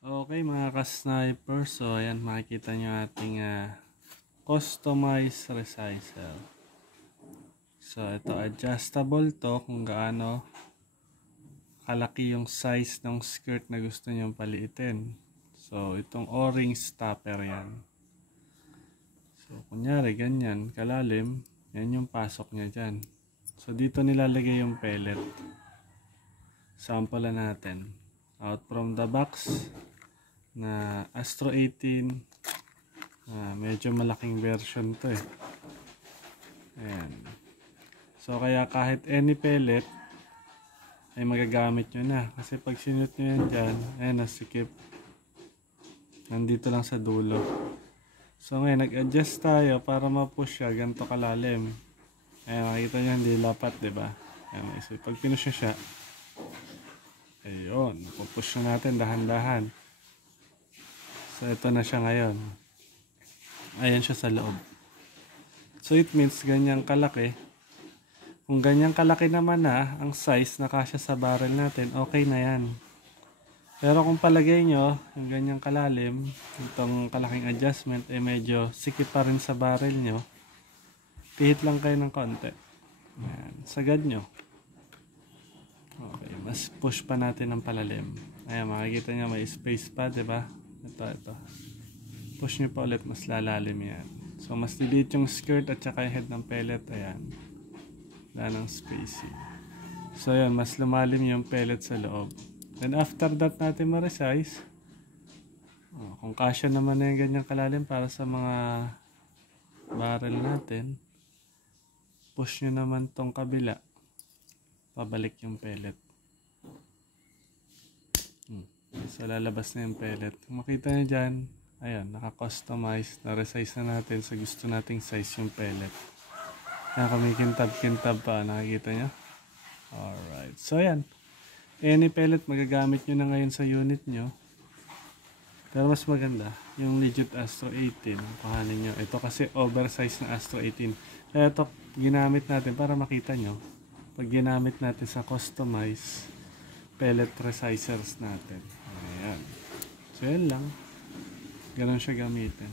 Okay mga ka-sniper, so ayan makikita nyo ating customized resizer. So ito adjustable to kung gaano kalaki yung size ng skirt na gusto nyong paliitin. So itong o-ring stopper yan. So kunyari ganyan kalalim, yan yung pasok nya dyan. So dito nilalagay yung pellet. Sample na natin. Out from the box na Astro 18. Medyo malaking version to eh. Ayan. So kaya kahit any pellet ay magagamit nyo na. Kasi pag sinut nyo yan dyan, ayan nasikip. Nandito lang sa dulo. So ngayon nag-adjust tayo para ma-push siya ganito kalalim. Ayan makikita nyo hindi lapat, diba? Ayan, so pag pinush siya, ayun, pupush na natin dahan-dahan. So ito na siya ngayon. Ayan siya sa loob. So it means ganyang kalaki. Kung ganyang kalaki naman na ang size na kasya sa barrel natin, okay na yan. Pero kung palagay nyo, yung ganyang kalalim, itong kalaking adjustment, medyo sikip pa rin sa barrel nyo, pihit lang kayo ng konti. Ayan, sagad nyo. Okay, mas push pa natin ng palalim. Ayan, makikita nyo may space pa, diba? Ito. Push nyo pa ulit, mas lalalim yan. So, mas delete yung skirt at saka yung head ng pellet. Ayan. Wala ng spacing. So, ayan, mas lumalim yung pellet sa loob. Then, after that natin ma-resize. Kung kasya naman na yung ganyang kalalim para sa mga barrel natin, push nyo naman tong kabila. Pabalik yung pellet. So lalabas na yung pellet. Kung makita nyo dyan, ayan, naka-customize, na-resize na natin sa gusto nating size yung pellet. Ayan, kumikintab-kintab pa, nakikita nyo? Alright, so ayan. Any pellet magagamit nyo na ngayon sa unit nyo. Pero mas maganda, yung legit Astro 18, kuhanin nyo. Ito kasi oversize na Astro 18. Kaya ito ginamit natin para makita nyo. Pag ginamit natin sa customize pellet resizers natin. Ayan. So yan lang. Ganun siya gamitin.